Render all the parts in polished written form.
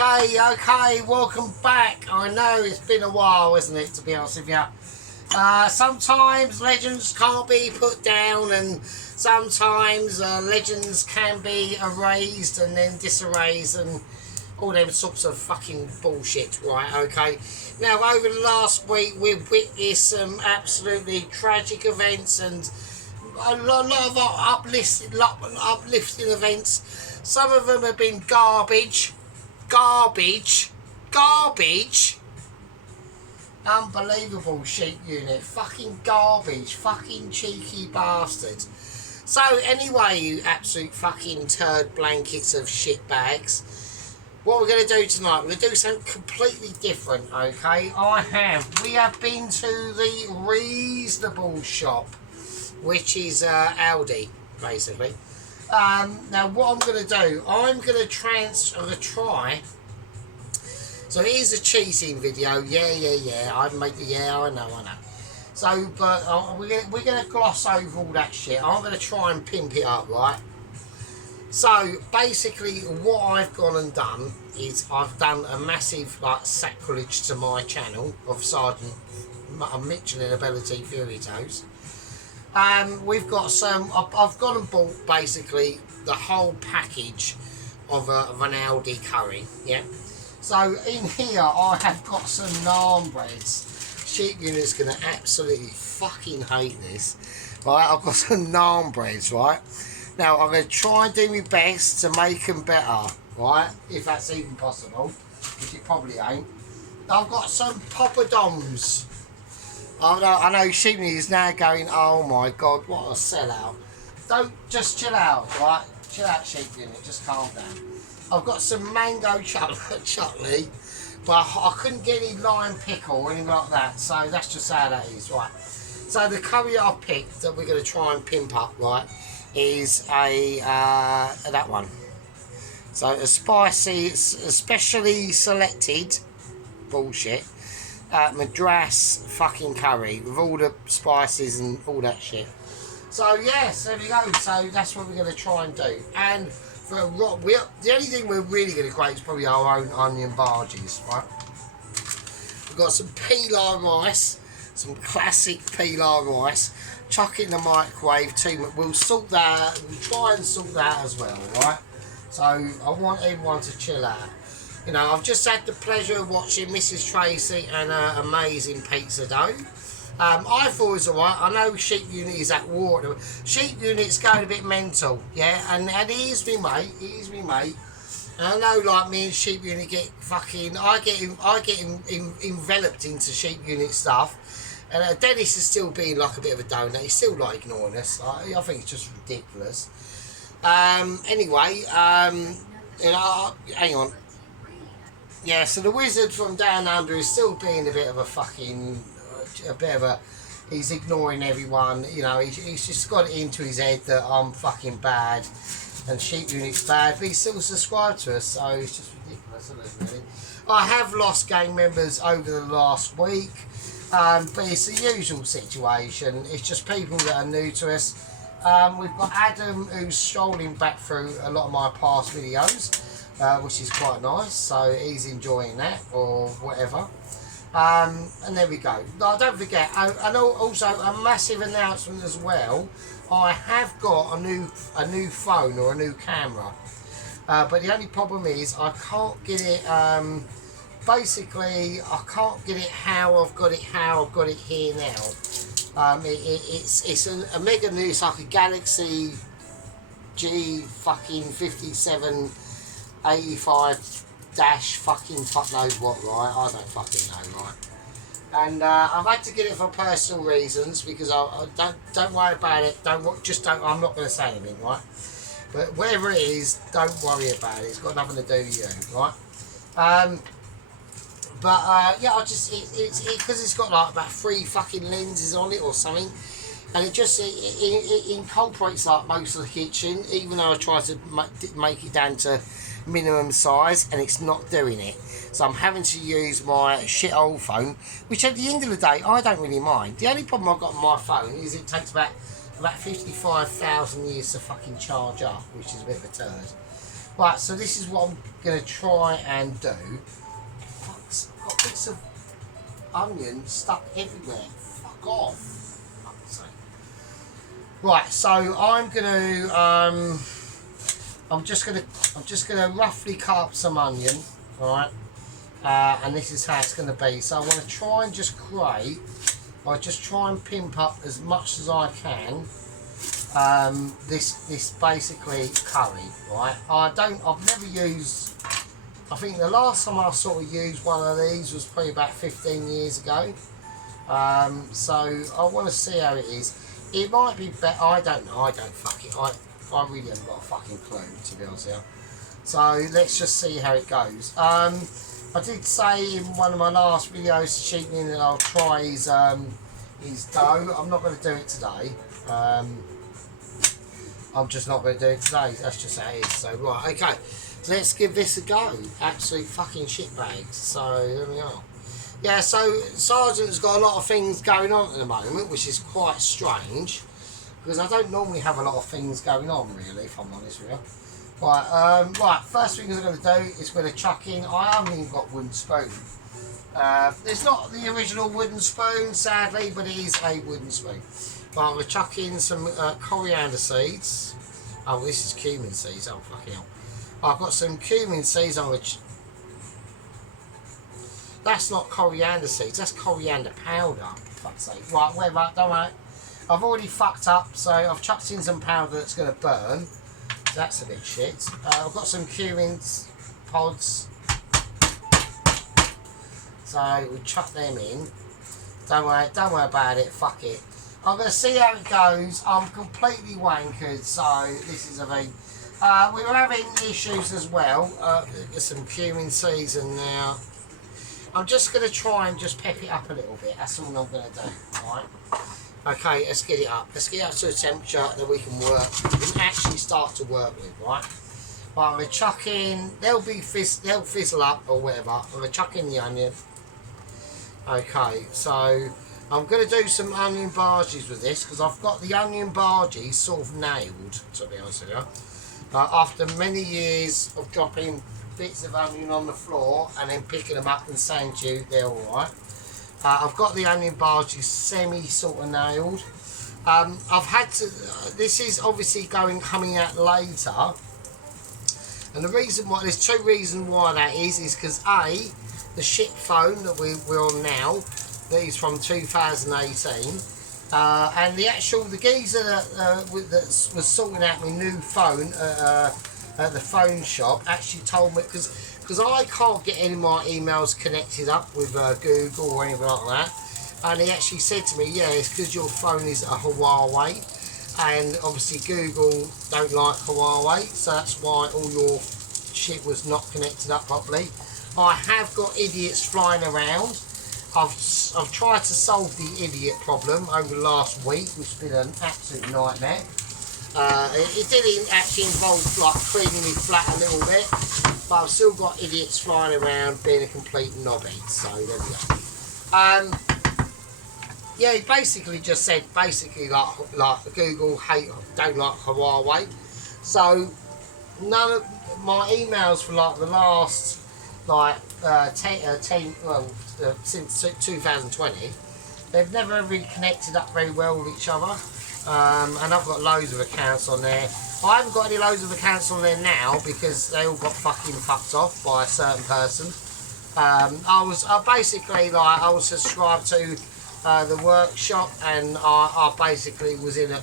Okay, welcome back. I know it's been a while, isn't it, to be honest with you. Sometimes legends can't be put down, and sometimes legends can be erased and then diserased and all them sorts of fucking bullshit, right? Okay. Now, over the last week, we've witnessed some absolutely tragic events and a lot of uplifting events. Some of them have been garbage. Unbelievable, sheep unit. Fucking garbage. Fucking cheeky bastards. So anyway, you absolute fucking turd blankets of shit bags, what we're going to do tonight, we're going to do something completely different, okay? We have been to the reasonable shop, which is Aldi, basically. Now what I'm going to do, I'm going to try. So here's a cheating video. Yeah. I know. So, but we're going to gloss over all that shit. I'm going to try and pimp it up, right? So basically, what I've gone and done is I've done a massive sacrilege to my channel of Sergeant Michelin Ability Fury Toes. We've got some. I've gone and bought basically the whole package of an Aldi curry. Yeah. So in here I have got some naan breads. Sheep unit's gonna absolutely fucking hate this. Right, I've got some naan breads. Right. Now I'm gonna try and do my best to make them better. Right, if that's even possible, which it probably ain't. I've got some poppadoms. I know Sheep is now going, oh my god, what a sellout. Don't, just chill out, right? Chill out, Sheep Unit, just calm down. I've got some mango chutney, but I couldn't get any lime pickle or anything like that, so that's just how that is, right? So the curry I picked that we're going to try and pimp up, right, is that one. So a spicy, especially selected, bullshit, madras fucking curry with all the spices and all that shit. So yes, there we go. So that's what we're going to try and do. And for the only thing we're really going to create is probably our own onion barges, right? We've got some pilar rice, some classic pilar rice. Chuck it in the microwave. We'll salt that. We'll try and salt that as well, right? So I want everyone to chill out. You know, I've just had the pleasure of watching Mrs. Tracy and her amazing pizza dough. I thought it was alright. I know Sheep Unit is at war. Sheep Unit's going a bit mental, yeah. And he is me mate. And I know, like me and Sheep Unit get fucking. I get enveloped into Sheep Unit stuff. And Dennis is still being like a bit of a donut. He's still like ignoring us. I think it's just ridiculous. Anyway, you know, hang on. Yeah, so the wizard from down under is still being a bit of a fucking, he's ignoring everyone, you know, he's just got it into his head that I'm fucking bad and Sheep Unit's bad, but he's still subscribed to us, so it's just ridiculous, isn't it, really? I have lost gang members over the last week, but it's the usual situation. It's just people that are new to us. We've got Adam who's strolling back through a lot of my past videos, which is quite nice, so he's enjoying that or whatever. And there we go. No, don't forget, and also a massive announcement as well. I have got a new phone or a new camera, but the only problem is I can't get it. Basically, I can't get it how I've got it here now. It's a mega new. It's like a Galaxy G fucking 5785 dash fucking fuck knows what, right? I don't fucking know, right? And I've had to get it for personal reasons because I don't worry about it. I'm not going to say anything, right? But whatever it is, don't worry about it. It's got nothing to do with you, right? Yeah, it's because it's got like about 3 fucking lenses on it or something, and it incorporates like most of the kitchen, even though I try to make it down to minimum size, and it's not doing it. So I'm having to use my shit old phone, which at the end of the day I don't really mind. The only problem I've got on my phone is it takes about 55,000 years to fucking charge up, which is a bit of a turd. Right, so this is what I'm going to try and do. I've got bits of onion stuck everywhere. Fuck off. Fuck's sake. Right, so I'm just gonna roughly cut up some onion, right? And this is how it's gonna be. So I want to try and just create, or just try and pimp up as much as I can. This basically curry, right? I've never used. I think the last time I sort of used one of these was probably about 15 years ago. So I want to see how it is. It might be better. I don't know. I don't fuck it. I really haven't got a fucking clue, to be honest with you. So let's just see how it goes. I did say in one of my last videos to Cheating that I'll try his dough. I'm not going to do it today. I'm just not going to do it today. That's just how it is. So right, okay. So let's give this a go. Absolute fucking shitbags. So there we are. Yeah, so Sergeant's got a lot of things going on at the moment, which is quite strange, because I don't normally have a lot of things going on, really, if I'm honest with you. Right, right, first thing I'm going to do is going to chuck in, I haven't even got wooden spoon. It's not the original wooden spoon, sadly, but it is a wooden spoon. But I'm going to chuck in some coriander seeds. Oh, this is cumin seeds, oh fucking hell. I've got some cumin seeds, I'm going to... That's not coriander seeds, that's coriander powder, for fuck's sake. Right, whatever, don't worry. I've already fucked up, so I've chucked in some powder that's going to burn. That's a bit shit. I've got some cumin pods. So we chuck them in. Don't worry about it, fuck it. I'm going to see how it goes. I'm completely wankered, so this is a thing. We were having issues as well. There's some cumin seeds in there. I'm just going to try and just pep it up a little bit. That's all I'm going to do. Right. Okay, let's get it up. Let's get it up to a temperature that we can actually start to work with, right? Right, I'm going to chuck in. They'll fizzle up or whatever. I'm going to chuck in the onion. Okay, so I'm going to do some onion barges with this because I've got the onion barges sort of nailed, to be honest with you. After many years of dropping bits of onion on the floor and then picking them up and saying to you they're alright. I've got the onion barges semi sort of nailed. I've had to, this is obviously coming out later, and the reason why, there's two reasons why that is because A, the shit phone that we're on now, that is from 2018, and the geezer that was sorting out my new phone at the phone shop actually told me, because I can't get any of my emails connected up with Google or anything like that, and he actually said to me, yeah, it's because your phone is a Huawei, and obviously Google don't like Huawei, so that's why all your shit was not connected up properly. I have got idiots flying around. I've tried to solve the idiot problem over the last week, which has been an absolute nightmare. It didn't actually involve like cleaning me flat a little bit, but I've still got idiots flying around being a complete knobhead, so there we go. Yeah, he basically just said like Google don't like Huawei, so none of my emails for like the last since 2020, they've never really connected up very well with each other. And I've got loads of accounts on there. I haven't got any loads of accounts on there now because they all got fucking fucked off by a certain person. I was subscribed to the workshop, and I basically was in a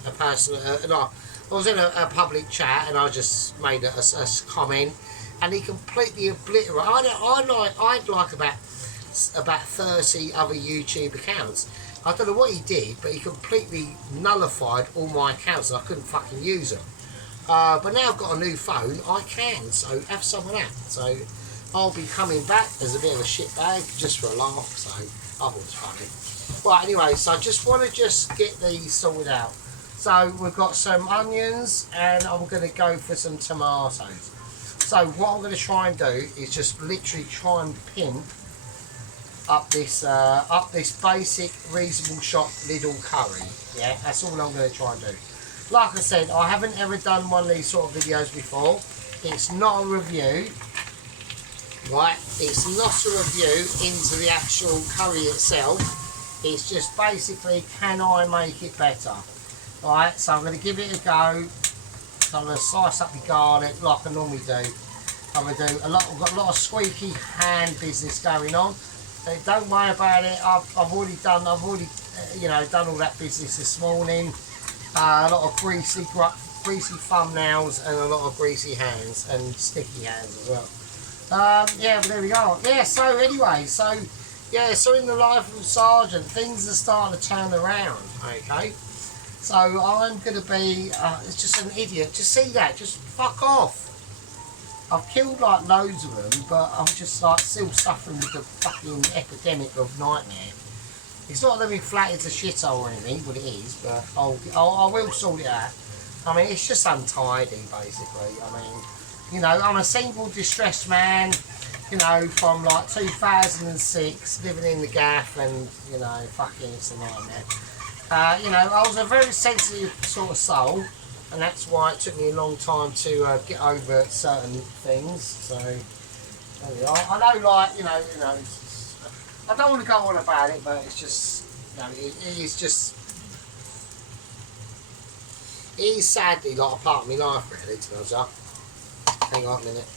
public chat, and I just made a comment, and he completely obliterated. I'd like about 30 other YouTube accounts. I don't know what he did, but he completely nullified all my accounts and I couldn't fucking use them. But now I've got a new phone, I can, so have some of that. So I'll be coming back as a bit of a shitbag, just for a laugh, so I thought it was funny. Right, anyway, so I just want to get these sorted out. So we've got some onions, and I'm going to go for some tomatoes. So what I'm going to try and do is just literally try and pimp up this basic reasonable shop Lidl curry. Yeah, that's all I'm going to try and do. like I said, I haven't ever done one of these sort of videos before. It's not a review, right? It's not a review into the actual curry itself. It's just basically, can I make it better? Right, so I'm going to give it a go. So I'm going to slice up the garlic like I normally do. I'm going to do a lot. I've got a lot of squeaky hand business going on. So don't worry about it. I've already done you know, done all that business this morning. A lot of greasy thumbnails and a lot of greasy hands and sticky hands as well. Yeah, but there we go. Yeah. So anyway, so in the life of a sergeant, things are starting to turn around. Okay. So I'm going to be, it's just an idiot. Just see that, just fuck off. I've killed like loads of them, but I'm just like still suffering with the fucking epidemic of nightmare. It's not that I'm flat to shithole or anything, but it is, but I will sort it out. I mean, it's just untidy, basically. I mean, you know, I'm a single distressed man, you know, from like 2006, living in the gaff, and, you know, fucking it's a nightmare. You know, I was a very sensitive sort of soul, and that's why it took me a long time to get over certain things. So, I know, like, you know, I don't want to go on about it, but it's just, you know, it is sadly like a part of my life, really, to be honest. Hang on a minute.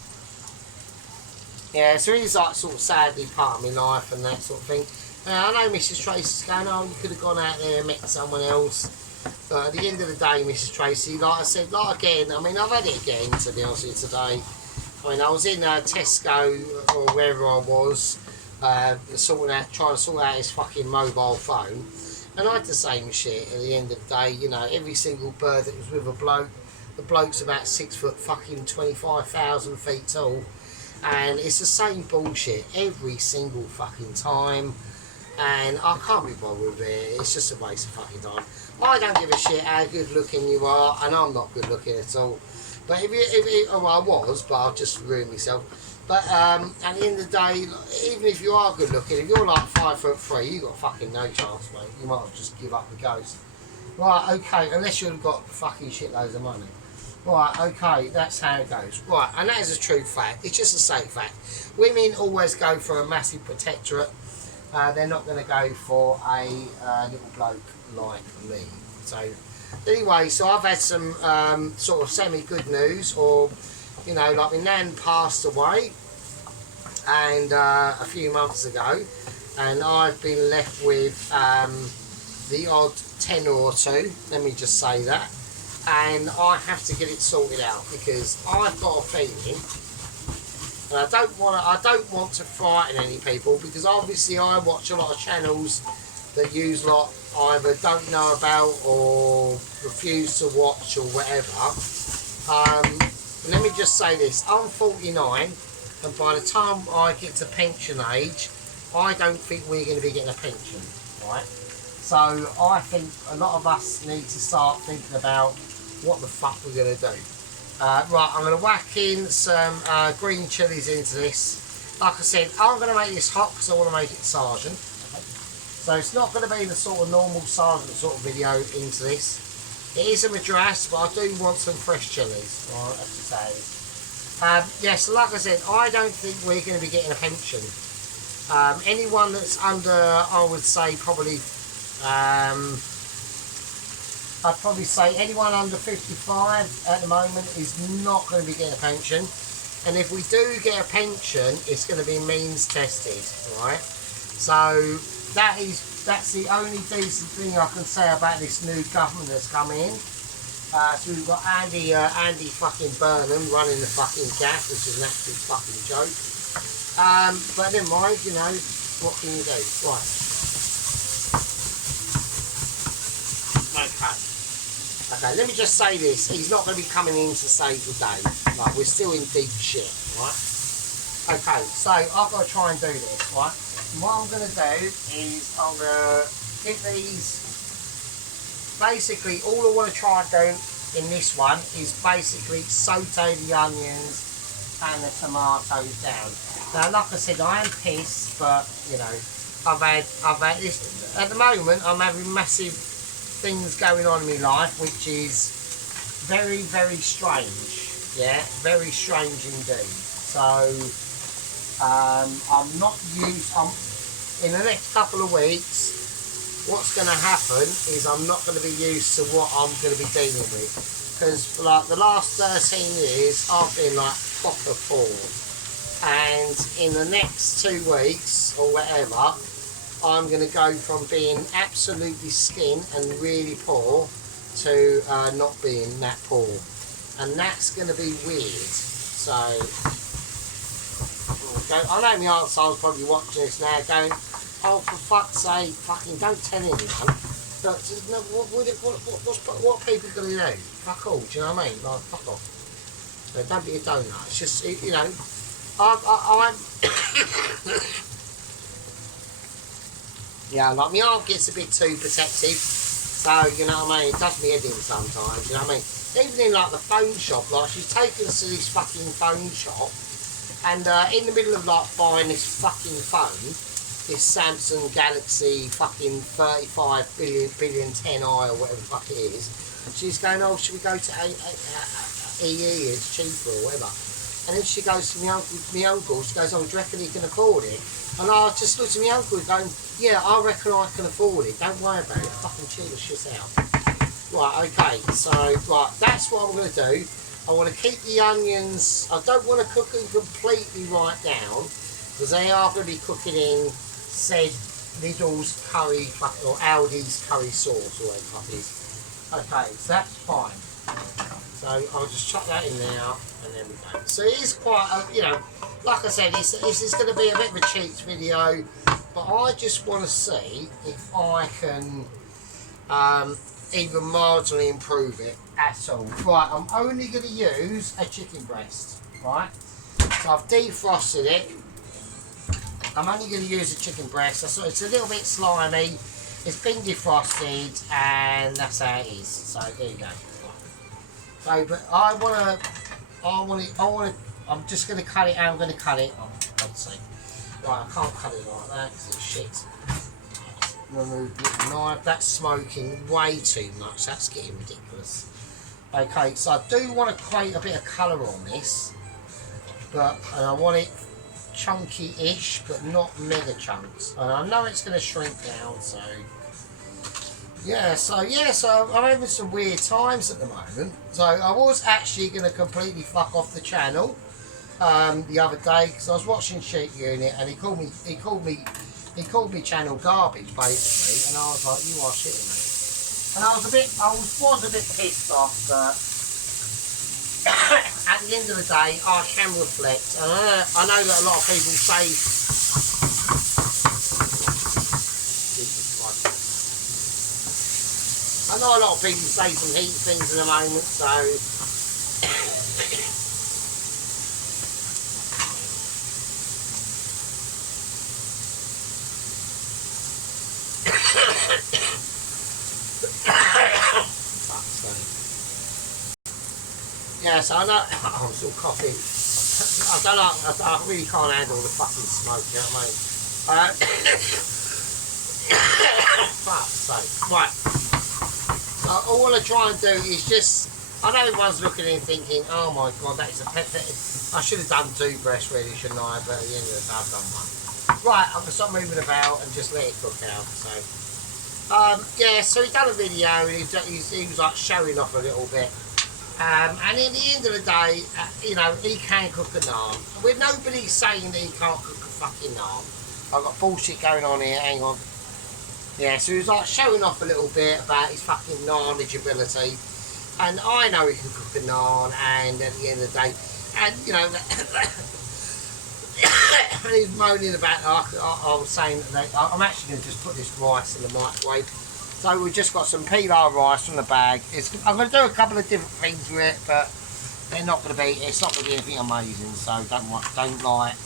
Yeah, so it is like sort of sadly part of my life and that sort of thing. I know Mrs. Tracy's going, oh, you could have gone out there and met someone else. But at the end of the day, Mrs. Tracy, like I said, like again, I mean, I've had it again, to be honest with you, today. I mean, I was in Tesco or wherever I was, trying to sort out his fucking mobile phone. And I had the same shit at the end of the day, you know, every single bird that was with a bloke, the bloke's about 6 foot fucking 25,000 feet tall. And it's the same bullshit every single fucking time. And I can't be bothered with it. It's just a waste of fucking time. I don't give a shit how good looking you are, and I'm not good looking at all. But well, I was, but I've just ruined myself. But at the end of the day, even if you are good looking, if you're like 5'3", you got fucking no chance, mate. You might as well just give up the ghost. Right, okay, unless you've got fucking shitloads of money. Right, okay, that's how it goes. Right, and that is a true fact. It's just a safe fact. Women always go for a massive protectorate. They're not going to go for a little bloke like me. So anyway, so I've had some sort of semi-good news, or, you know, like my nan passed away and a few months ago, and I've been left with the odd tenner or two, let me just say that, and I have to get it sorted out because I've got a feeling. And I don't want to frighten any people, because obviously I watch a lot of channels that use lot either don't know about or refuse to watch or whatever. Let me just say this, I'm 49, and by the time I get to pension age, I don't think we're going to be getting a pension, right? So I think a lot of us need to start thinking about what the fuck we're going to do. Right, I'm going to whack in some green chilies into this. Like I said, I'm going to make this hot because I want to make it sergeant. Okay. So it's not going to be the sort of normal sergeant sort of video into this. It is a madras, but I do want some fresh chilies. Right, that's to say. Yes, like I said, I don't think we're going to be getting a pension. Anyone that's under, I would say probably, I'd probably say anyone under 55 at the moment is not going to be getting a pension. And if we do get a pension, it's going to be means tested, right? So that's the only decent thing I can say about this new government that's come in. So we've got Andy fucking Burnham running the fucking gaff, which is an absolute fucking joke. But never mind, you know, what can you do? Right. Okay. Okay, let me just say this. He's not going to be coming in to save the day. Right, we're still in deep shit, right? Okay, so I've got to try and do this, right? And what I'm going to do is I'm going to get these. Basically, all I want to try and do in this one is basically saute the onions and the tomatoes down. Now, like I said, I am pissed, but, you know, I've had this. At the moment, I'm having massive things going on in my life, which is very, very strange. Yeah, very strange indeed. So I'm not used. In the next couple of weeks, what's going to happen is I'm not going to be used to what I'm going to be dealing with, because for like the last 13 years I've been like proper poor, and in the next 2 weeks or whatever I'm going to go from being absolutely skint and really poor to not being that poor, and that's going to be weird. So I know my aunt Simon's probably watching this now going, oh, for fuck's sake, fucking don't tell anyone. But no, what are people going to do? Fuck all, do you know what I mean? Like, fuck off. No, don't be a donut. It's just, you know, I'm yeah, like my aunt gets a bit too protective. So, you know what I mean? It does me head in sometimes, you know what I mean? Even in like the phone shop, like she's taken us to this fucking phone shop, and in the middle of like buying this fucking phone, this Samsung Galaxy fucking 35 billion 10i or whatever the fuck it is, she's going, oh, should we go to EE, it's cheaper or whatever. And then she goes to my uncle, she goes, oh, do you reckon he can afford it? And I just looked at my uncle going, yeah, I reckon I can afford it, don't worry about it, fucking cheat the shit out. Right, okay, so, right, that's what I'm going to do. I want to keep the onions, I don't want to cook them completely right down, because they are going to be cooking in said Lidl's curry, or Aldi's curry sauce, or whatever the fuck it is. Okay, so that's fine. So I'll just chuck that in now, and then we go. So it is quite, you know, like I said, this is going to be a bit of a cheats video, but I just want to see if I can even marginally improve it at all. Right, I'm only going to use a chicken breast, right? So I've defrosted it. I'm only going to use a chicken breast. So it's a little bit slimy. It's been defrosted, and that's how it is. So there you go. So, but I'm just going to cut it out. I'm going to cut it. Oh, God's sake. Right, I can't cut it like that because it's shit. Remove the knife. That's smoking way too much. That's getting ridiculous. Okay, so I do want to create a bit of colour on this, and I want it chunky-ish, but not mega chunks. And I know it's going to shrink down, so yeah. So I'm having some weird times at the moment. So I was actually going to completely fuck off the channel the other day, because I was watching Sheep Unit, and he called me channel garbage basically, and I was like, you are shitting me. And I was a bit pissed off, but at the end of the day, I can reflect. And I know that a lot of people say, Jesus Christ. I know a lot of people say some heat things in a moment, so yeah, so I know, I'm still coughing. I don't know, I really can't handle the fucking smoke, you know what I mean? Fuck's sake. Right. So all I want to try and do is just, I know everyone's looking in thinking, oh my god, that is a pet. I should have done 2 breasts really, shouldn't I? But at the end of the day, I've done 1. Right, I'm going to stop moving about and just let it cook out, so. Yeah, so he done a video, and he was like showing off a little bit. And at the end of the day, you know, he can cook a naan. With nobody saying that he can't cook a fucking naan. I've got bullshit going on here, hang on. Yeah, so he was like showing off a little bit about his fucking naanage ability. And I know he can cook a naan, and at the end of the day, and you know, and he's moaning about, I was saying that I'm actually going to just put this rice in the microwave. So we've just got some pilau rice from the bag. I'm going to do a couple of different things with it, but it's not going to be anything amazing. So don't like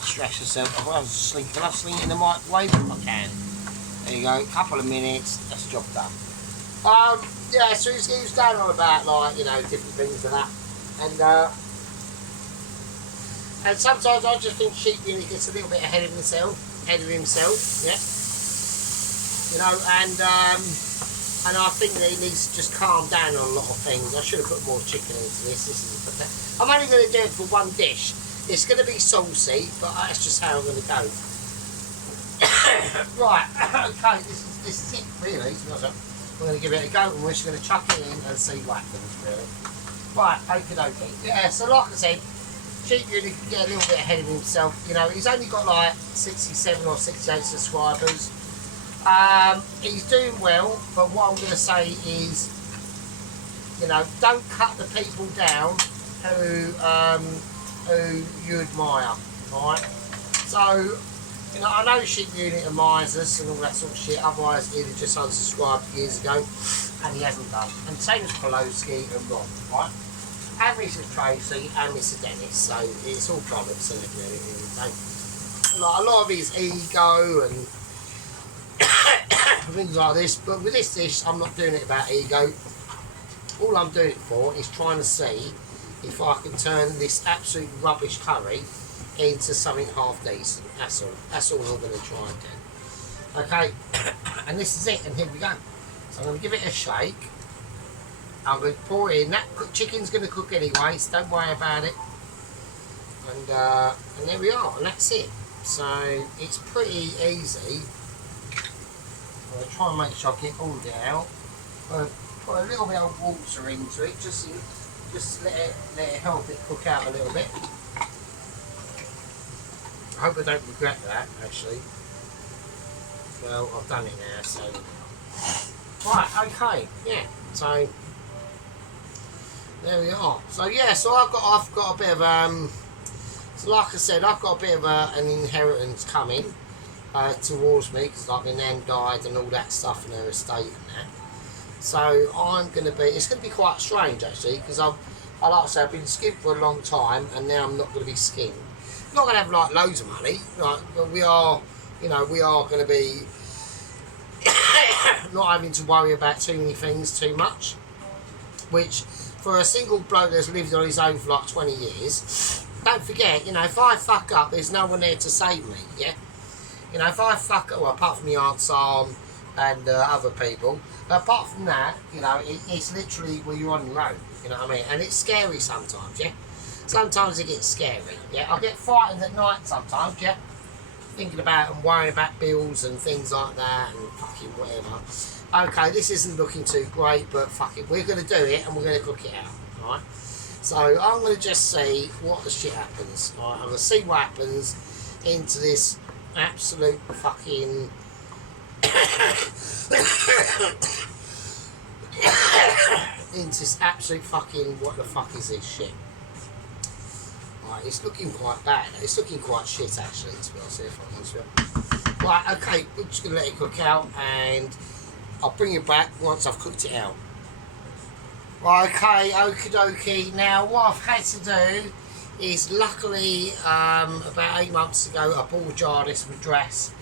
stress yourself. Can I sling it in the microwave? I can. There you go. A couple of minutes. That's the job done. Yeah. So he was going on about, like, you know, different things and that, and sometimes I just think Sheep Unit gets a little bit ahead of himself. Yeah. You know, and and I think that it needs to just calm down on a lot of things. I should have put more chicken into this. I'm only going to do it for one dish. It's going to be saucy, but that's just how I'm going to go. Right, okay, this is it really. We're going to give it a go and we're just going to chuck it in and see what happens really. Right, okie dokie. Yeah, so like I said, Cheap Uni can get a little bit ahead of himself. You know, he's only got like 67 or 68 subscribers. He's doing well, but what I'm going to say is, you know, don't cut the people down who you admire, right? So, you know, I know Sheep Unit admires us and all that sort of shit, otherwise he'd have just unsubscribed years ago, and he hasn't done. And same as Pelosi and Ron, right? And Mrs. Tracy and Mr. Dennis, so it's all products and everything. Like a lot of his ego and things like this, but with this dish, I'm not doing it about ego. All I'm doing it for is trying to see if I can turn this absolute rubbish curry into something half decent. That's all. That's all I'm going to try and do. Okay, and this is it, and here we go. So I'm going to give it a shake. I'm going to pour it in. That chicken's going to cook anyway, so don't worry about it. And there we are, and that's it. So it's pretty easy. I'm going to try and make sure I get all of it out. Put a little bit of water into it, just let it help it cook out a little bit. I hope I don't regret that, actually. Well, I've done it now, so... Right, okay, yeah, so... There we are. So, yeah, so I've got a bit of, so like I said, I've got a bit of an inheritance coming towards me, because like my nan died and all that stuff in her estate and that. So, I'm going to be... It's going to be quite strange, actually, because like I said, I've been skinned for a long time, and now I'm not going to be skinned. Not going to have like loads of money, like, but we are, you know, we are going to be not having to worry about too many things too much, which for a single bloke that's lived on his own for like 20 years, don't forget, you know, if I fuck up, there's no one there to save me, yeah? You know, if I fuck up, well, apart from my Aunt Sam and other people, but apart from that, you know, it's literally, well, you're on your own, you know what I mean? And it's scary sometimes, yeah? Sometimes it gets scary, yeah. I get frightened at night sometimes, yeah. Thinking about and worrying about bills and things like that and fucking whatever. Okay, this isn't looking too great, but fuck it. We're going to do it and we're going to cook it out, alright? So I'm going to just see what the shit happens, alright? I'm going to see what happens into this absolute fucking... into this absolute fucking what the fuck is this shit. Right, it's looking quite bad. It's looking quite shit actually, to be honest, if I'm honest with you. Right, okay, we're just going to let it cook out and I'll bring it back once I've cooked it out. Right, okay, okie dokie. Now what I've had to do is luckily about 8 months ago I bought a jar of this madras,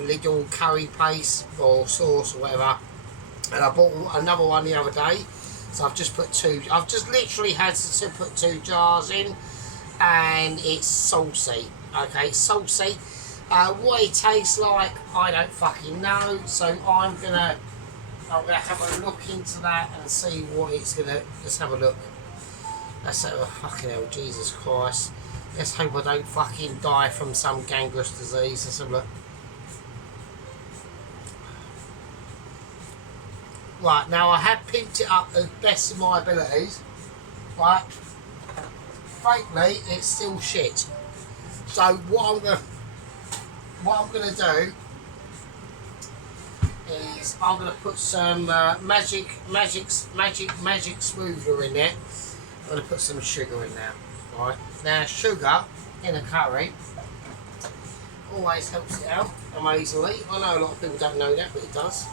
little curry paste or sauce or whatever, and I bought another one the other day. So I've just put two, I've just literally had to put 2 jars in, and it's saucy, okay, it's saucy. What it tastes like, I don't fucking know, so I'm gonna have a look into that and see what it's gonna, let's have a look. Let's have a fucking hell, Jesus Christ. Let's hope I don't fucking die from some gangrenous disease. Let's have a look. Right, now I have pimped it up as best of my abilities, right? Frankly, it's still shit. So what I'm gonna do is I'm gonna put some magic smoother in there. I'm gonna put some sugar in there. Right, now sugar in a curry always helps it out amazingly. I know a lot of people don't know that, but it does.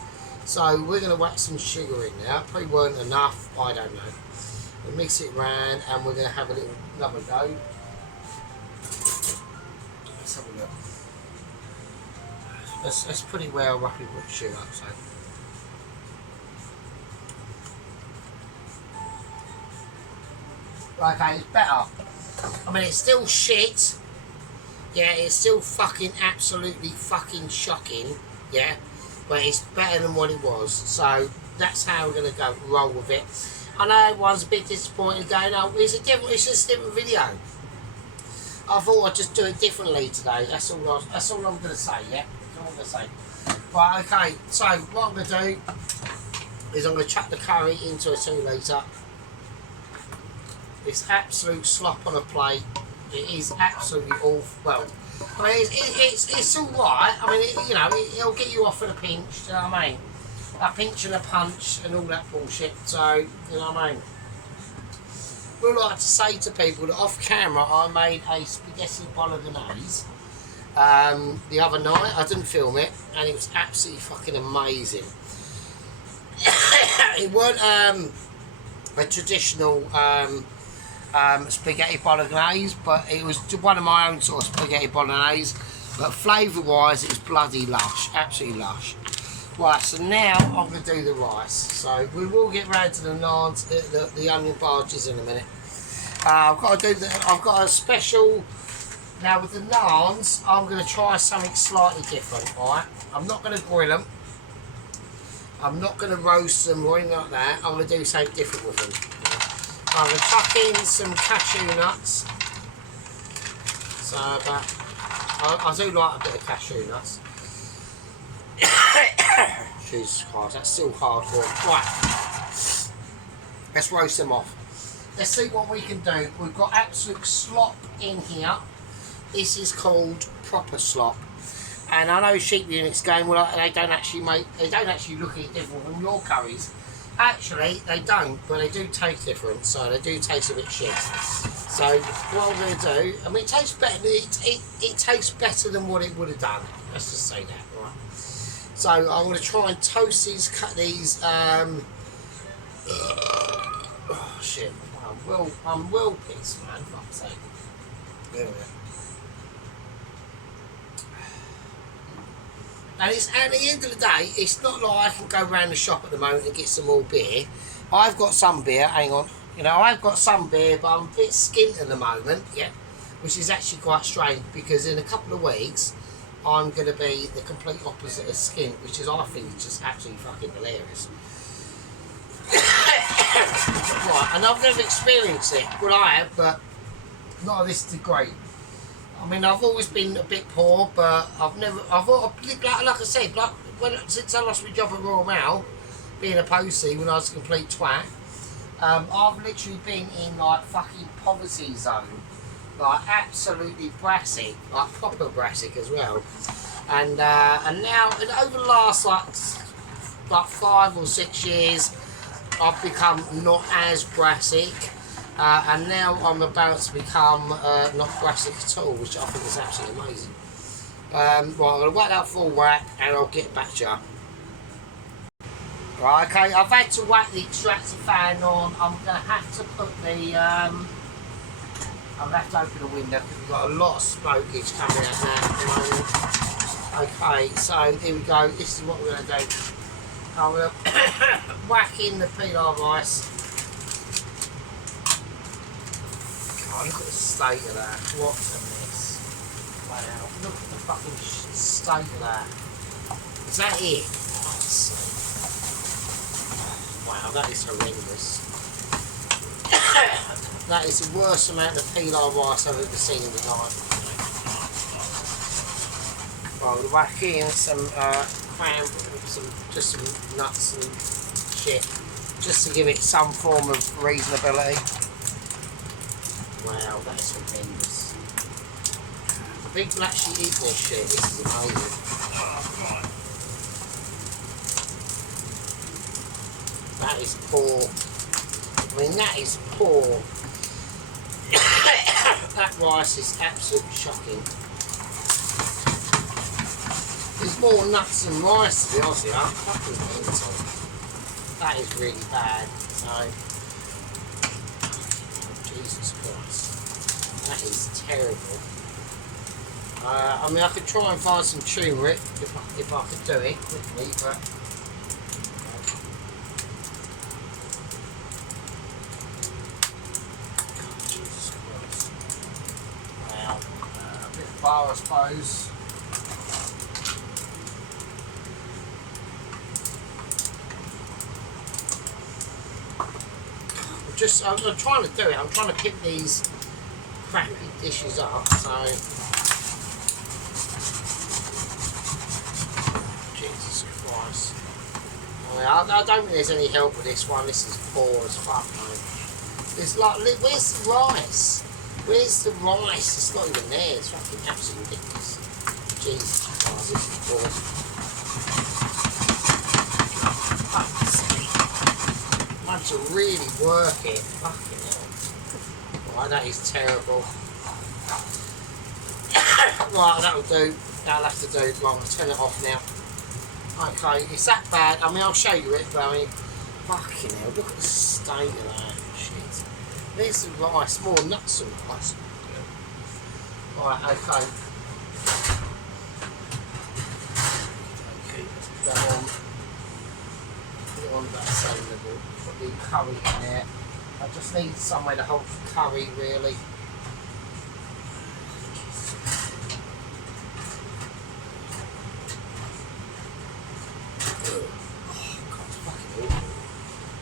So we're going to whack some sugar in there. Probably weren't enough, I don't know. We'll mix it round and we're going to have another go. Let's have a look. Let's put it where I roughly put sugar. So. Right, okay, it's better. I mean, it's still shit. Yeah, it's still fucking absolutely fucking shocking. Yeah. but it's better than what it was. So that's how we're going to go roll with it. I know everyone's a bit disappointed going, oh, it's just a different video. I thought I'd just do it differently today. That's all I'm going to say, yeah? That's all I'm going to say. Right, okay, so what I'm going to do is I'm going to chuck the curry into a 2 litre. It's absolute slop on a plate. It is absolutely awful. Well, I mean, it's all right. I mean, it'll get you off at a pinch, you know what I mean? A pinch and a punch and all that bullshit, so, you know what I mean? I would like to say to people that off camera I made a spaghetti bolognese the other night. I didn't film it, and it was absolutely fucking amazing. It weren't a traditional spaghetti bolognese, but it was one of my own sort of spaghetti bolognese. But flavour wise, it was bloody lush, absolutely lush. Right, so now I'm going to do the rice. So we will get round to the naans, the onion barges in a minute. I've got a special. Now with the naans, I'm going to try something slightly different. Right, I'm not going to grill them. I'm not going to roast them or anything like that. I'm going to do something different with them. I'm going to tuck in some cashew nuts. So I do like a bit of cashew nuts. Jesus Christ, that's still hardcore. Right, let's roast them off. Let's see what we can do. We've got absolute slop in here. This is called proper slop. And I know sheep units going, well, they don't actually look any different from your curries. Actually, they don't, but they do taste different, so they do taste a bit shit. So what I'm going to do, I mean, it tastes better. It tastes better than what it would have done. Let's just say that, right? So I'm going to try and toast these. Oh shit! I'm well pissed, man. Fuck's sake. There we go. And at the end of the day, it's not like I can go around the shop at the moment and get some more beer. I've got some beer, hang on. You know, I've got some beer, but I'm a bit skint at the moment, yeah. Which is actually quite strange, because in a couple of weeks, I'm going to be the complete opposite of skint, which is, I think, just absolutely fucking hilarious. Right, and I've never experienced it. Well, I have, but not to this degree. I mean, I've always been a bit poor, but like I said, since I lost my job at Royal Mail, being a postie when I was a complete twat, I've literally been in like fucking poverty zone, like absolutely brassic, like proper brassic as well, and now over the last like 5 or 6 years, I've become not as brassic. And now I'm about to become not brassic at all, which I think is absolutely amazing. Right, I'm going to whack that full whack and I'll get back to you. Right, okay, I've had to whack the extractor fan on. I'm going to have to put the... I'll have to open the window because we've got a lot of smokage coming out now at the moment. Okay, so here we go. This is what we're going to do. I'm going to whack in the pilar rice. Oh, look at the state of that. What a mess. Wow, look at the fucking state of that. Is that it? Wow, that is horrendous. That is the worst amount of pilar rice I've ever seen in my life. Right, we'll whack in some just some nuts and shit, just to give it some form of reasonability. Wow, that's horrendous. People actually eat this shit. This is amazing. That is poor. I mean, that is poor. That rice is absolutely shocking. There's more nuts than rice, to be honest with you. I'm fucking mental. That is really bad. So, Jesus Christ. That is terrible. I mean, I could try and find some turmeric if I could do it quickly, but... God, Jesus Christ. Well, a bit of bar, I suppose. I'm trying to do it. I'm trying to pick these crappy dishes up. So, Jesus Christ. I don't think there's any help with this one. This is poor as fuck, mate. It's like, where's the rice? Where's the rice? It's not even there. It's fucking absolutely ridiculous. Jesus Christ, this is poor. Must to really work it. Fucking hell. Right, that is terrible. Right, that'll do. That'll have to do. Right, I'll turn it off now. Okay, it's that bad. I mean, I'll show you it, but I mean, fucking hell, look at the state of that shit. There's the rice, more nuts and rice. Right, okay. Okay, let's put that on. Put it on that same level. Put the curry in there. I just need somewhere to hold the curry, really.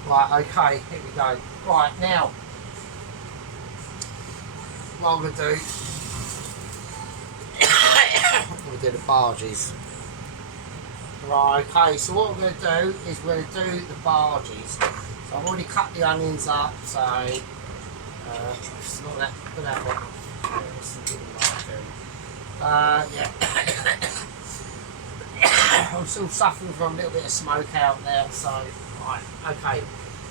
Right, okay, here we go. Right, now, what I'm going to do, I'm going to do the barges. Right, okay, so what we're going to do is we're going to do the barges. So I've already cut the onions up, so it's not that, put that one. Yeah. I'm still suffering from a little bit of smoke out there, so. Right, okay.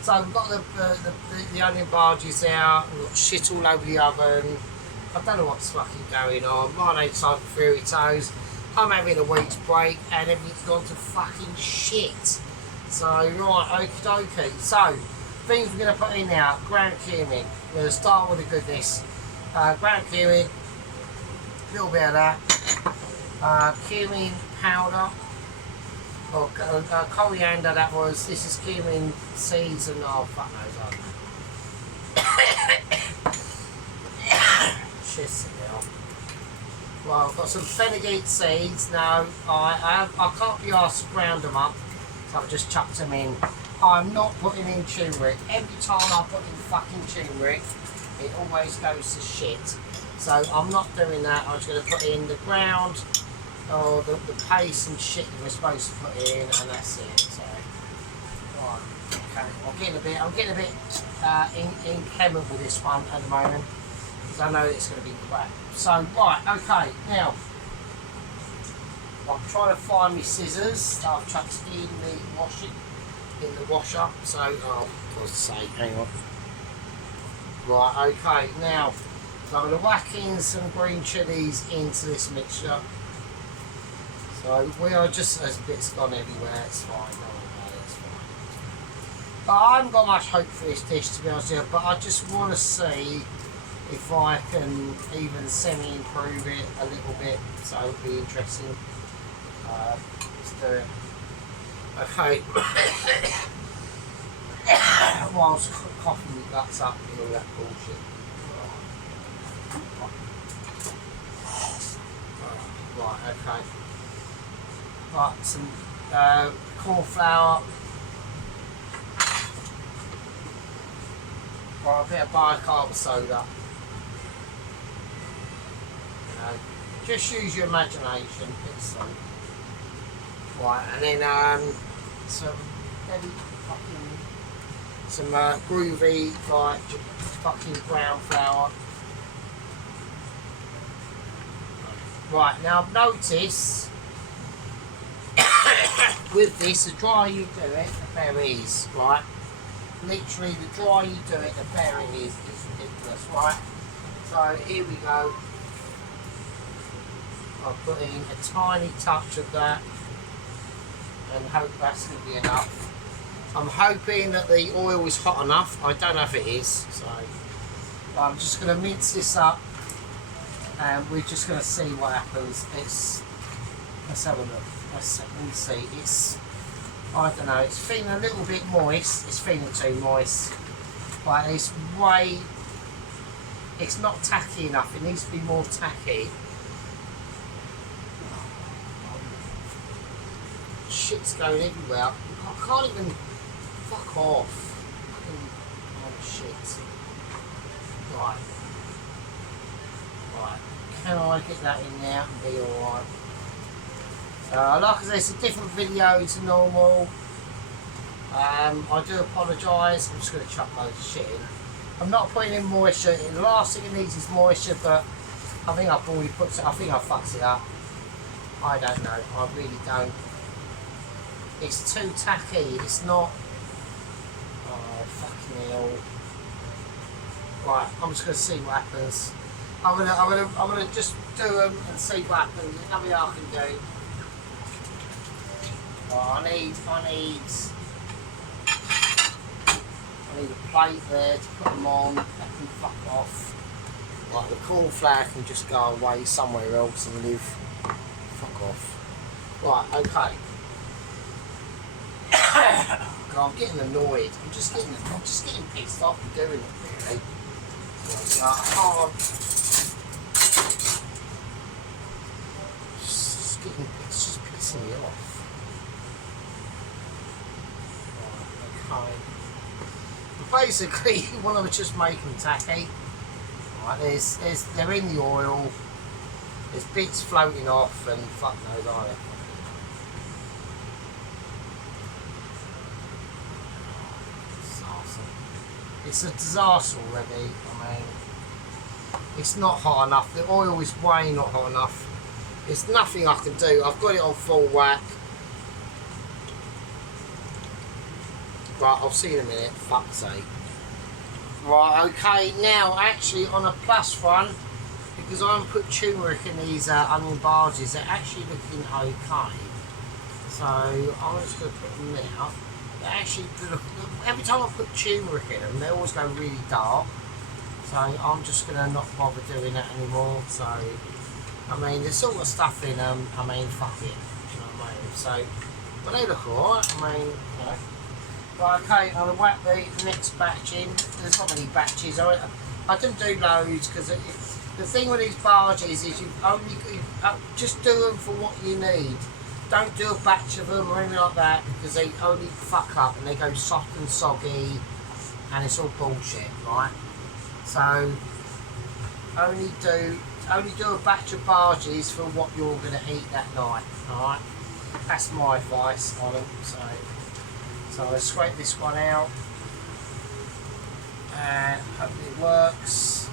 So we've got the onion barges out, we've got shit all over the oven. I don't know what's fucking going on. My name's Simon Fury Toes. I'm having a week's break and everything's gone to fucking shit. So, right, okie dokie. So, things we're going to put in now. Ground cumin. We're going to start with the goodness. Ground cumin, a little bit of that. Cumin powder. Or coriander, this is cumin seeds and oh fuck knows shit now. Well, I've got some fenugreek seeds now. I can't be asked to ground them up, so I've just chucked them in. I'm not putting in turmeric. Every time I put in fucking turmeric, it always goes to shit. So I'm not doing that. I'm just going to put in the ground. Or the paste and shit that we're supposed to put in, and that's it. So, right, okay. I'm getting a bit inclement with this one at the moment because I know it's going to be crap. So, right, okay. Now, I'm trying to find my scissors that I've chucked in the washer. So, oh, for God's sake, hang on. Right, okay. Now, so I'm going to whack in some green chilies into this mixture. So we are just, as bits gone everywhere, it's fine, don't worry about it, it's fine. But I haven't got much hope for this dish, to be honest with you, but I just want to see if I can even semi-improve it a little bit, so it'll be interesting. Let's do it. Okay. Whilst coughing my guts up and all that bullshit. Right, okay. Got some corn flour, or a bit of bicarb soda. You know, just use your imagination. It's right, and then some groovy like fucking brown flour. Right, now I've noticed with this, the drier you do it, the better it is, right? Literally, the drier you do it, the better it is. It's ridiculous, right? So here we go. I'll put in a tiny touch of that and hope that's going to be enough. I'm hoping that the oil is hot enough. I don't know if it is, so I'm just going to mince this up and we're just going to see what happens. Let's have a look. Let me see. It's, I don't know, it's feeling a little bit moist. It's feeling too moist. But it's not tacky enough. It needs to be more tacky. Shit's going everywhere. I can't even fuck off. shit. Right. Right. Can I get that in there and be alright? Like I said, it's a different video to normal. I do apologise. I'm just going to chuck loads of shit in. I'm not putting in moisture. The last thing it needs is moisture, but I think I've already put it. I think I fucked it up. I don't know. I really don't. It's too tacky. It's not. Oh fucking hell! Right, I'm just going to see what happens. I'm gonna just do them and see what happens. There's nothing I can do. Right, I need a plate there to put them on. That can fuck off. Right, the cornflour can just go away somewhere else and live. Fuck off. Right, okay. God, I'm getting annoyed. I'm just getting pissed off for doing it, really. It's just pissing me off. Right, okay. But basically, when I was just making tacky, right, they're in the oil. There's bits floating off, and fuck knows either. It's a disaster already. I mean, it's not hot enough. The oil is way not hot enough. There's nothing I can do. I've got it on full whack. Right, I'll see you in a minute. Fuck's sake. Right, okay. Now, actually, on a plus front, because I haven't put turmeric in these onion barges, they're actually looking okay. So I'm just going to put them there. Actually, every time I put turmeric in them, they always go really dark. So I'm just going to not bother doing that anymore. So, I mean, there's sort of stuff in them. I mean, fuck it. You know what I mean? So, but they look alright. I mean, you know. Right, okay, I'm going to whack the next batch in. There's not many batches. I didn't do loads because the thing with these barges is you just do them for what you need. Don't do a batch of them or anything like that because they only fuck up and they go soft and soggy and it's all bullshit, right? So only do a batch of barges for what you're going to eat that night, alright? That's my advice on them. So I'll scrape this one out and hopefully it works.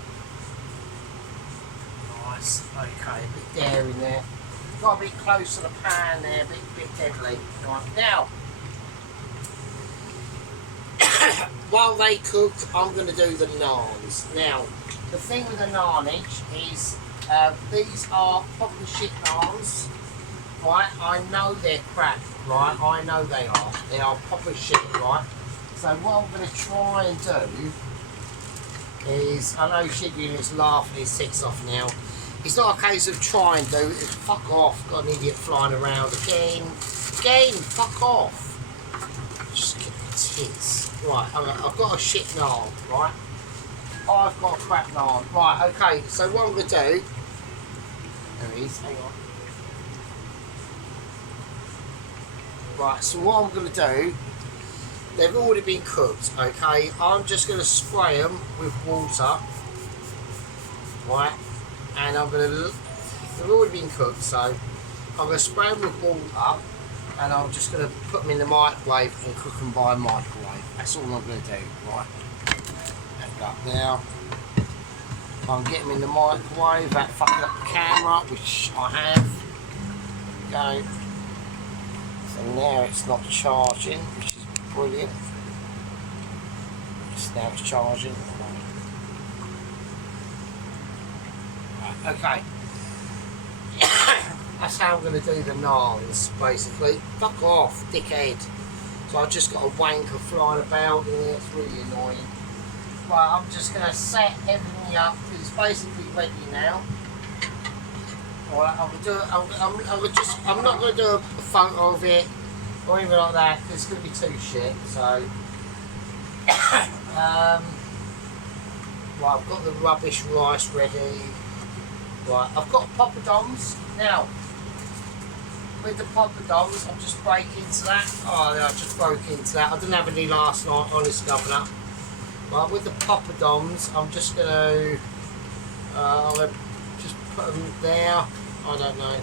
Nice, okay, a bit there in there. Got a bit close to the pan there, a bit deadly. Right, now, while they cook, I'm going to do the naans. Now, the thing with the naanage is these are probably shit naans, right? I know they're crap, right? I know they are. They are proper shit, right? So what I'm going to try and do is, I know shit units laughing his tits off now. It's not a case of trying to, it's fuck off. Got an idiot flying around again. Again, fuck off. Just get the tits. Right, I've got a shit naan, right? I've got a crap naan. Right, okay, so what I'm going to do, there he is, hang on. Right, so what I'm going to do, they've already been cooked, okay? I'm just going to spray them with water, right? And I'm going to, they've already been cooked, so I'm going to spray them with water and I'm just going to put them in the microwave and cook them by microwave. That's all I'm going to do, right? There up now. I'm getting them in the microwave without fucking up the camera, which I have. There we go. So now it's not charging, which is brilliant. Now it's charging. Okay, that's how I'm going to do the naans, basically. Fuck off, dickhead. So I've just got a wanker flying about in here, it's really annoying. Right, I'm just going to set everything up, because it's basically ready now. Alright, I'm not going to do a photo of it, or anything like that, because it's going to be too shit, so... Right, I've got the rubbish rice ready. Right, I've got poppadoms. Now, with the poppadoms, I'm just breaking into that. Oh, I just broke into that. I didn't have any last night, honest governor. Right, with the poppadoms, I'm just going to just put them there. I don't know.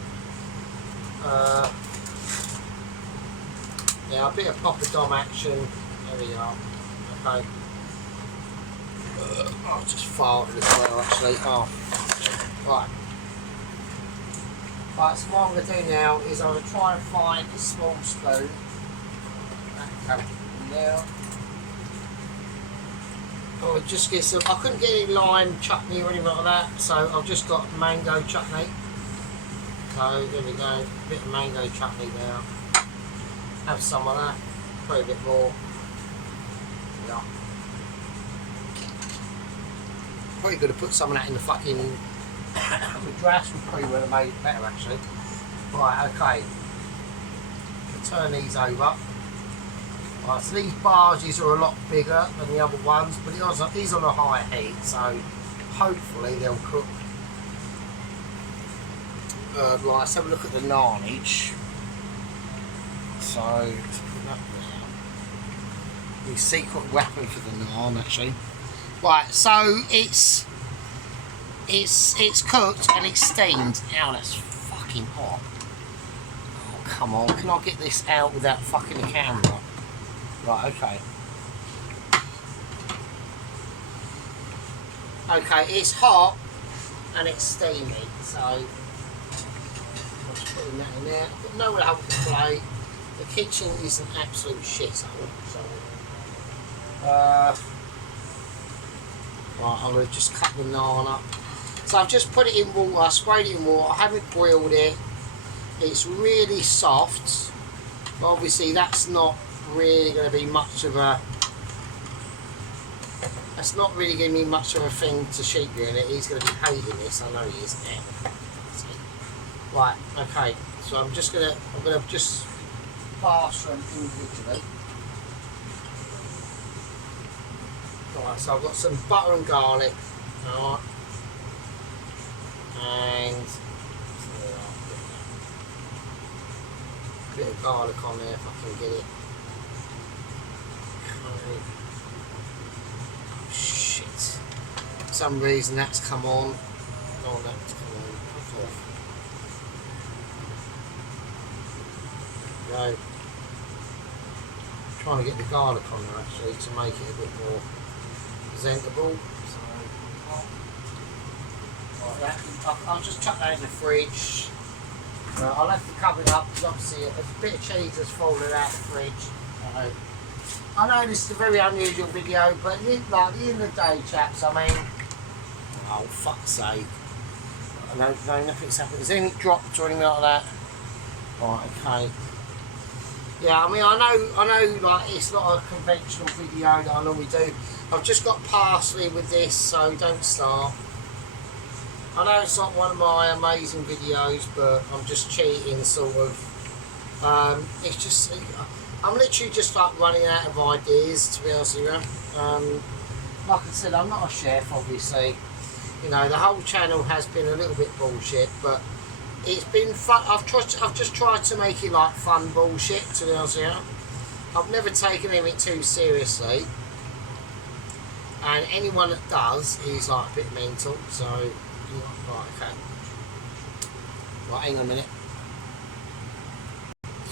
Yeah, a bit of poppadom action. There we are. Okay. I'll just farted as well, actually. Oh, right. Right, so what I'm going to do now is I'm going to try and find a small spoon. That comes in there. I'll just get some. I couldn't get any lime chutney or anything like that, so I've just got mango chutney. So there we go, a bit of mango chutney there. Have some of that, probably a bit more. Yeah. Probably could have put some of that in the fucking madras, probably would have made it better actually. Right, okay. I'll turn these over. Right, so these barges are a lot bigger than the other ones, but he's on a high heat, so hopefully they'll cook. Right, let's have a look at the narnage. So, let's put that there. The secret weapon for the naan, actually. Right, so it's cooked and it's steamed. Ow, that's fucking hot. Oh, come on, can I get this out without fucking the camera? Right, okay. Okay, it's hot and it's steamy, so I'm just putting that in there. I've got nowhere to hold the plate. The kitchen is an absolute shithole, so right, I'm going to just cut the naan up. So I've just put it in water, I sprayed it in water, I haven't boiled it. It's really soft, but obviously that's not really going to be much of a thing to sheep you in it. He's going to be hating this, I know he is. Right, okay, so I'm going to just pass them individually. Right, so I've got some butter and garlic, alright, and a bit of garlic on there if I can get it. Okay. Oh shit. For some reason that's come on. Oh, that's come on. Puff off. Go. Trying to get the garlic on there actually to make it a bit more presentable. So, like that. I'll just chuck that in the fridge. I'll have to cover it up because obviously a bit of cheese has fallen out of the fridge. I know this is a very unusual video, but at the end of the day, chaps, I mean, oh fuck's sake, no, nothing's happened. Has anything dropped or anything like that? Right, okay. Yeah, I mean, I know, like it's not a conventional video that I normally do. I've just got parsley with this, so don't start. I know it's not one of my amazing videos, but I'm just cheating, sort of. It's just, I'm literally just like running out of ideas, to be honest with you. Like I said, I'm not a chef, obviously. You know, the whole channel has been a little bit bullshit, but it's been fun. I've just tried to make it like fun bullshit, to be honest with you. I've never taken anything too seriously, and anyone that does is like a bit mental. So, right, okay. Right, hang on a minute.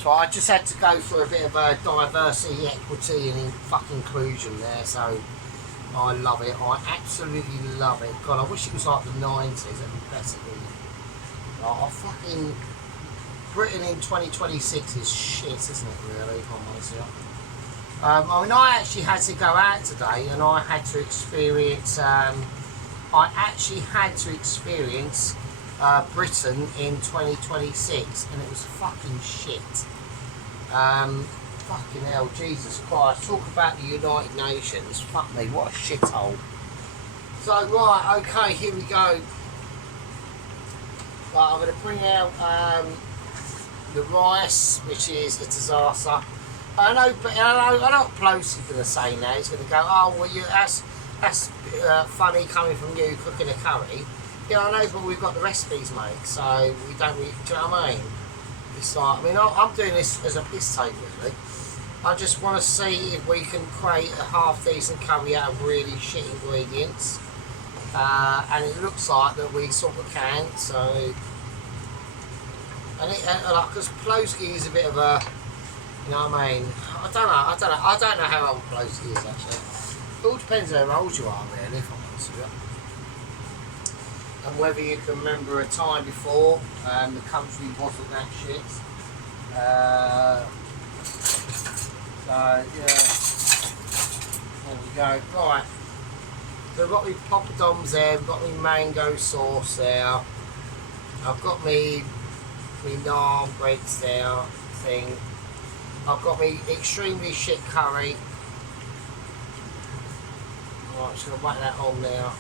So I just had to go for a bit of a diversity, equity, and fucking inclusion there. So I love it. I absolutely love it. God, I wish it was like the 90s. It'd be better, wouldn't it? Oh, fucking Britain in 2026 is shit, isn't it, really, if I'm honest with you. I mean, I actually had to go out today and I had to experience, Britain in 2026, and it was fucking shit. Fucking hell, Jesus Christ, talk about the United Nations, fuck me, what a shithole. So, right, okay, here we go. Right, I'm going to bring out the rice, which is a disaster. I know what Pelosi's going to say now. He's going to go, oh, well, that's funny coming from you cooking a curry. Yeah, I know, but we've got the recipes, mate, so we don't really, do you know what I mean? It's like, I mean, I'm doing this as a piss take, really. I just want to see if we can create a half decent curry out of really shit ingredients. And it looks like that we sort of can, so... And like, because Ploski is a bit of a... You know what I mean? I don't know how old Ploski is, actually. It all depends on how old you are, really, if I'm honest with you. And whether you can remember a time before the country wasn't that shit. So, yeah. There we go. Right. So I've got my poppadoms there, I've got my mango sauce there. I've got my naan breads there, thing. I've got my extremely shit curry. Right, just going to whack that on there.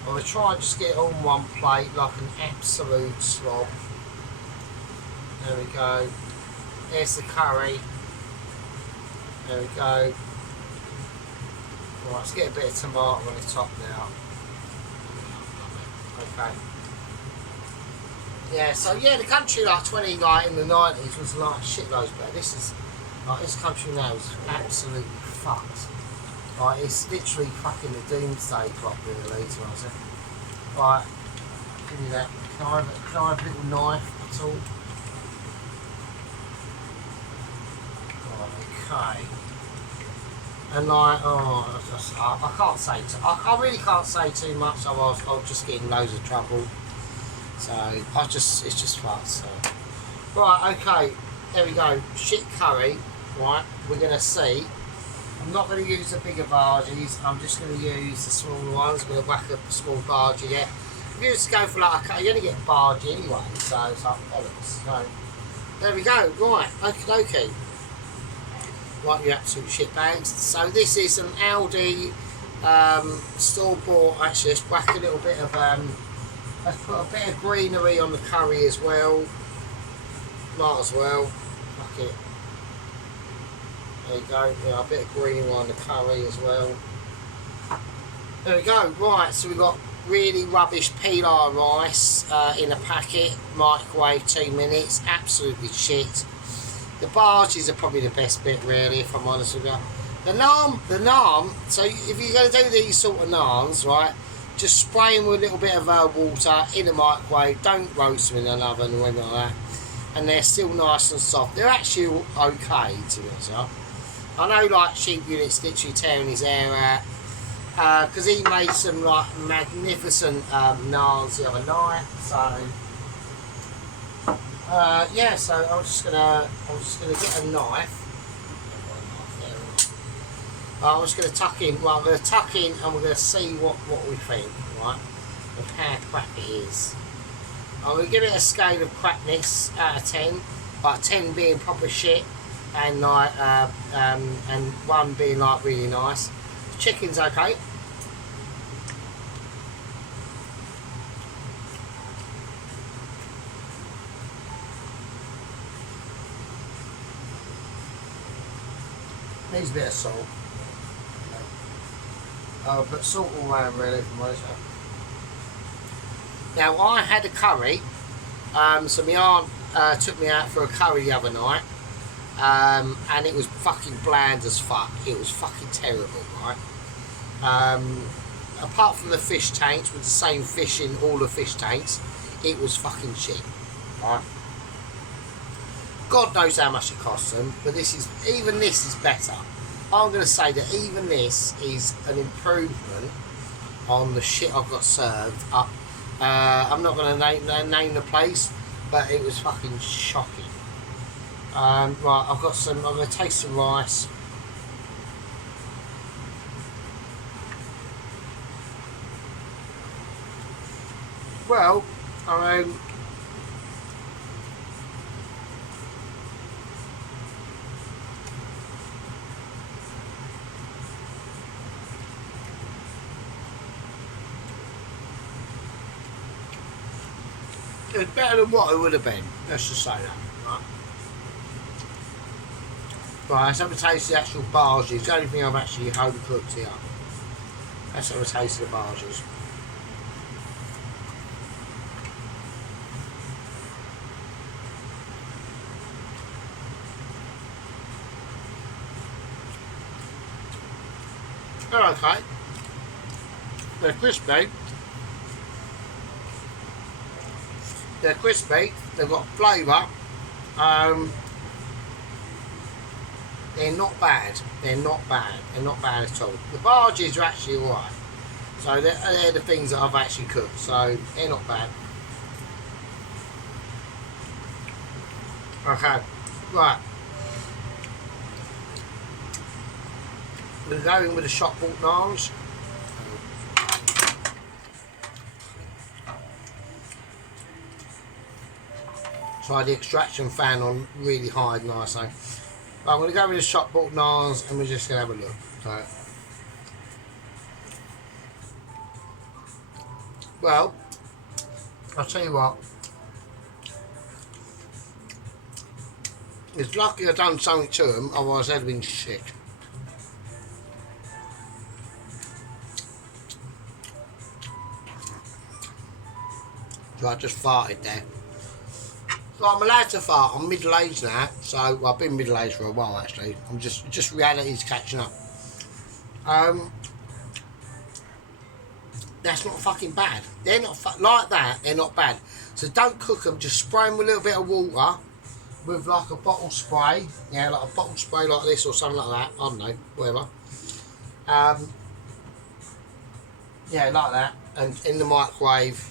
I'm going to try and just get it on one plate like an absolute slob. There we go. There's the curry. There we go. Right, let's get a bit of tomato on the top now. Okay. Yeah, so yeah, the country like in the 90s was like shitloads better. This is like this country now is absolutely fucked. Like it's literally fucking the doomsday clock really, to us. Right, give me that. Can I have a little knife at all? Right, okay. And like, oh, I can't say I really can't say too much. Otherwise, I'll just get in loads of trouble. So it's just fucked. So right, okay, there we go. Shit curry. Right, we're gonna see. I'm not going to use the bigger barges. I'm just going to use the smaller ones. I'm going to whack up a small barge here. If you just go for like you only get a barge anyway, so it's like bollocks. So there we go. Right, okay. Right, you absolute shit bags. So this is an Aldi store bought. Actually, let's whack a little bit of let's put a bit of greenery on the curry as well. Might as well. Fuck it. There you go. Yeah, a bit of greenery on the curry as well. There we go. Right, so we've got really rubbish pilar rice in a packet. Microwave 2 minutes. Absolutely shit. The barges are probably the best bit, really, if I'm honest with you. The naan, so if you're going to do these sort of naans, right, just spray them with a little bit of water in the microwave. Don't roast them in an oven or anything like that. And they're still nice and soft. They're actually okay, to be honest. I know, like, Sheep Unit's literally tearing his hair out. Because he made some, like, magnificent naans the other night, so... yeah, so I'm just gonna get a knife. I'm just gonna tuck in. Well, I'm gonna tuck in, and we're gonna see what we think, right? Of how crap it is. I'm gonna give it a scale of crapness out of 10, like 10 being proper shit, and like and 1 being like really nice. The chicken's okay. Needs a bit of salt. I'll put salt all around really for myself. Now I had a curry, so my aunt took me out for a curry the other night, and it was fucking bland as fuck. It was fucking terrible, right? Apart from the fish tanks, with the same fish in all the fish tanks, it was fucking shit, right? God knows how much it costs them, but even this is better. I'm going to say that even this is an improvement on the shit I've got served up. I'm not going to name the place, but it was fucking shocking. Right, I'm going to taste some rice. Well, it's better than what it would have been. Let's just say that, right? Right, let's have a taste of the actual barges. It's the only thing I've actually home cooked here. Let's have a taste of the barges. They're okay. They're crispy. They're crispy. They've got flavour. They're not bad. They're not bad. They're not bad at all. The barges are actually alright. So they're the things that I've actually cooked. So they're not bad. Okay. Right. We're going with the shop bought naans. Try the extraction fan on really high and nice. So I'm going to go with the shop bought naans and we're just going to have a look. So, well, I'll tell you what. It's lucky I've done something to them, otherwise they'd have been shit. So I just farted there. So I'm allowed to fart. I'm middle-aged now, so well, I've been middle-aged for a while actually. I'm just reality's catching up. That's not fucking bad. They're not like that. They're not bad. So don't cook them. Just spray them with a little bit of water with like a bottle spray. Yeah, like a bottle spray like this or something like that. I don't know, whatever. Yeah, like that, and in the microwave.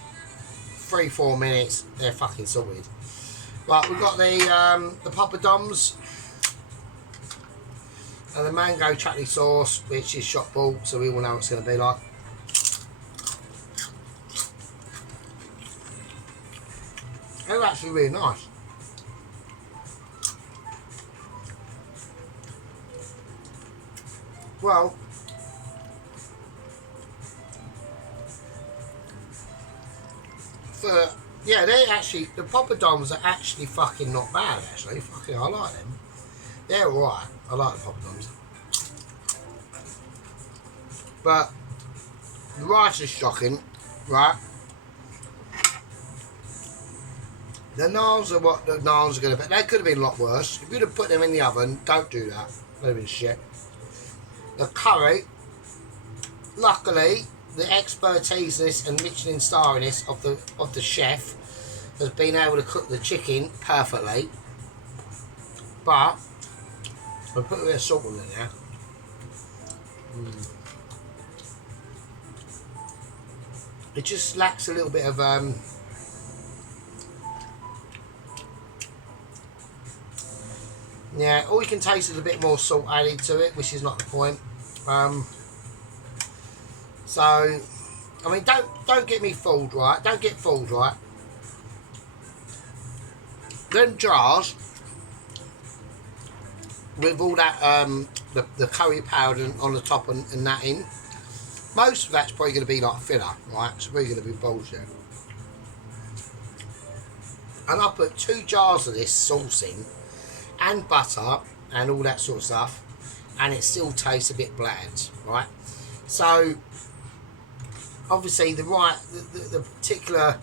3-4 minutes, they're fucking sorted. Right, we've got the poppadoms and the mango chutney sauce, which is shop bought, so we all know what it's going to be like. They're actually really nice. Well, yeah, they actually, the poppadoms are actually fucking not bad actually. Fucking, I like them. They're alright. I like the poppadoms. But the rice is shocking, right? The naans are what the naans are going to be. They could have been a lot worse. If you'd have put them in the oven, don't do that. They'd have been shit. The curry, luckily, the expertise and Michelin starriness of the chef has been able to cook the chicken perfectly. But I'll put a bit of salt on it now. It just lacks a little bit of yeah, all you can taste is a bit more salt added to it, which is not the point. So, I mean, don't get me fooled, right? Don't get fooled, right? Them jars with all that the curry powder on the top and that in, most of that's probably going to be like filler, right? It's really going to be bullshit. And I put 2 jars of this sauce in, and butter and all that sort of stuff, and it still tastes a bit bland, right? So obviously the particular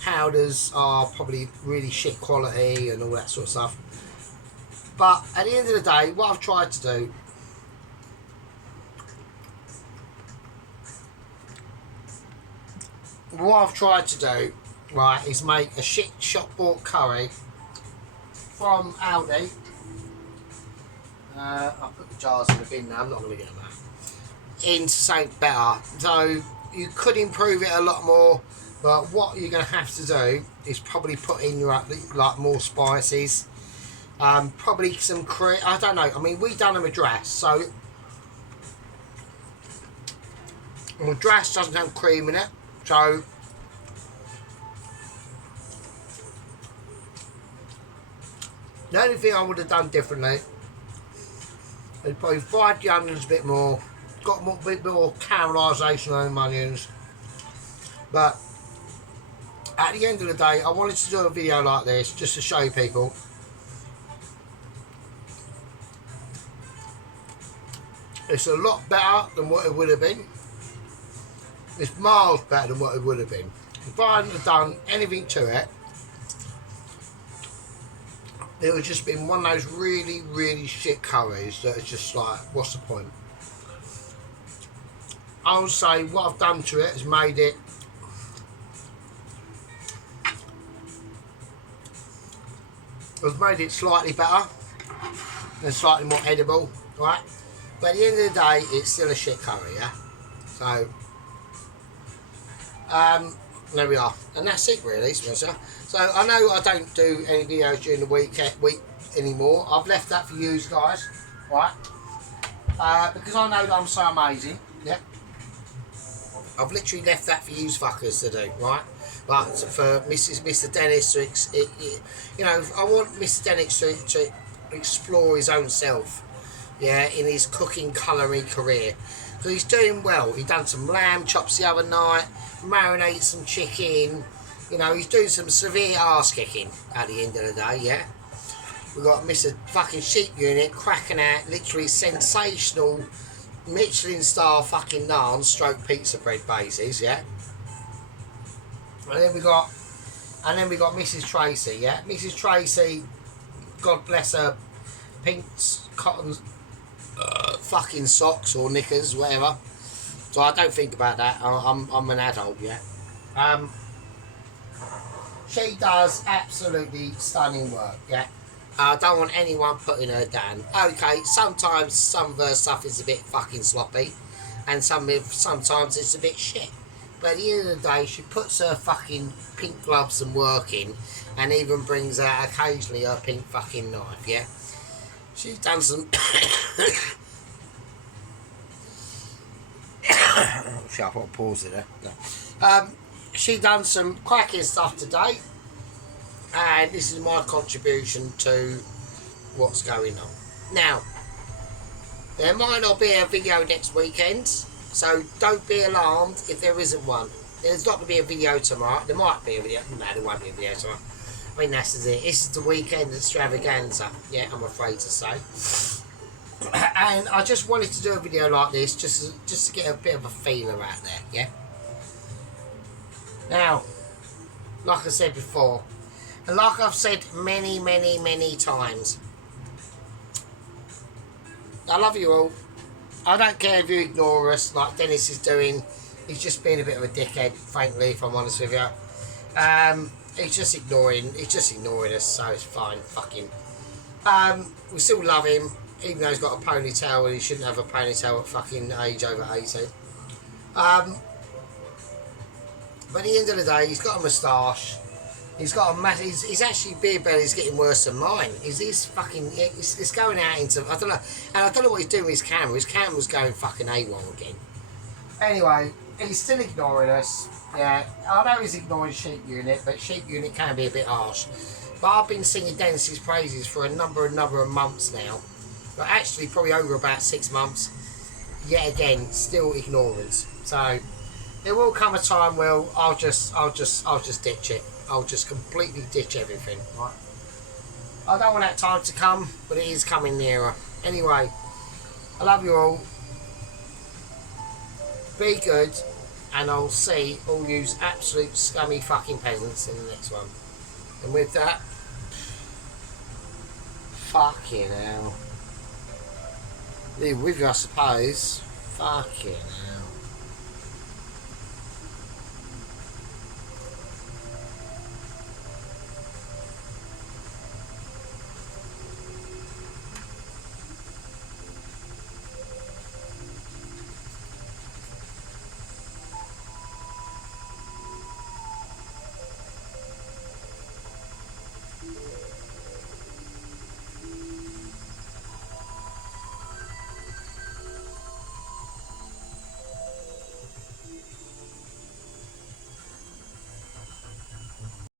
powders are probably really shit quality and all that sort of stuff, but at the end of the day, what I've tried to do right, is make a shit shop bought curry from Aldi. I'll put the jars in the bin now, I'm not going to get them out. Into something better. So you could improve it a lot more, but what you're going to have to do is probably put in your like more spices. Probably some cream. I don't know. I mean, we done a madras, so madras doesn't have cream in it, so the only thing I would have done differently is probably fried the onions a bit more, got a bit more caramelisation on the onions. But at the end of the day, I wanted to do a video like this just to show people it's a lot better than what it would have been. It's miles better than what it would have been. If I hadn't have done anything to it, it would just been one of those really, really shit curries that is just like, what's the point? I'll say what I've done to it has made it slightly better and slightly more edible, right? But at the end of the day, it's still a shit curry, yeah? So, there we are. And that's it, really, so I know I don't do any videos during the week anymore. I've left that for you guys, right? Because I know that I'm so amazing, yeah? I've literally left that for you fuckers to do, right? But for Mr. Dennis to, you know, I want Mr. Dennis to explore his own self, yeah, in his cooking culinary career. So he's doing well. He done some lamb chops the other night, marinated some chicken. You know, he's doing some severe arse kicking at the end of the day, yeah. We've got Mr. fucking Sheep Unit cracking out literally sensational Michelin star fucking naan stroke pizza bread bases, yeah. And then we got Mrs. Tracy, yeah. Mrs. Tracy, God bless her, pink cotton fucking socks or knickers, whatever. So I don't think about that. I'm an adult, yeah. She does absolutely stunning work, yeah. I don't want anyone putting her down. Okay, sometimes some of her stuff is a bit fucking sloppy, and sometimes it's a bit shit. But at the end of the day, she puts her fucking pink gloves and work in, and even brings out occasionally her pink fucking knife, yeah? She's done some... Shut up, I'll pause it there. No. She done some cracking stuff today, and this is my contribution to what's going on. Now, there might not be a video next weekend, so don't be alarmed if there isn't one. There's not going to be a video tomorrow. There might be a video. No, there won't be a video tomorrow. I mean, that's it. This is the weekend extravaganza, yeah, I'm afraid to say. And I just wanted to do a video like this just to get a bit of a feeler out there, yeah. Now, like I said before, and like I've said many, many, many times, I love you all. I don't care if you ignore us like Dennis is doing. He's just being a bit of a dickhead, frankly, if I'm honest with you. He's just ignoring us, so it's fine. Fuck him. We still love him, even though he's got a ponytail and he shouldn't have a ponytail at fucking age over 18. But at the end of the day, he's got a moustache. He's got a he's actually, beard belly's getting worse than mine. He's fucking, it's going out into, I don't know, and I don't know what he's doing with his camera. His camera's going fucking AWOL again. Anyway, he's still ignoring us. Yeah, I know he's ignoring Sheep Unit, but Sheep Unit can be a bit harsh. But I've been singing Dennis's praises for a number of months now. But actually, probably over about 6 months. Yet again, still ignorance. So there will come a time where I'll just ditch it. I'll just completely ditch everything. Right? I don't want that time to come, but it is coming nearer. Anyway, I love you all. Be good, and I'll see all you absolute scummy fucking peasants in the next one. And with that, fucking hell. Leave with you, I suppose. Fucking hell.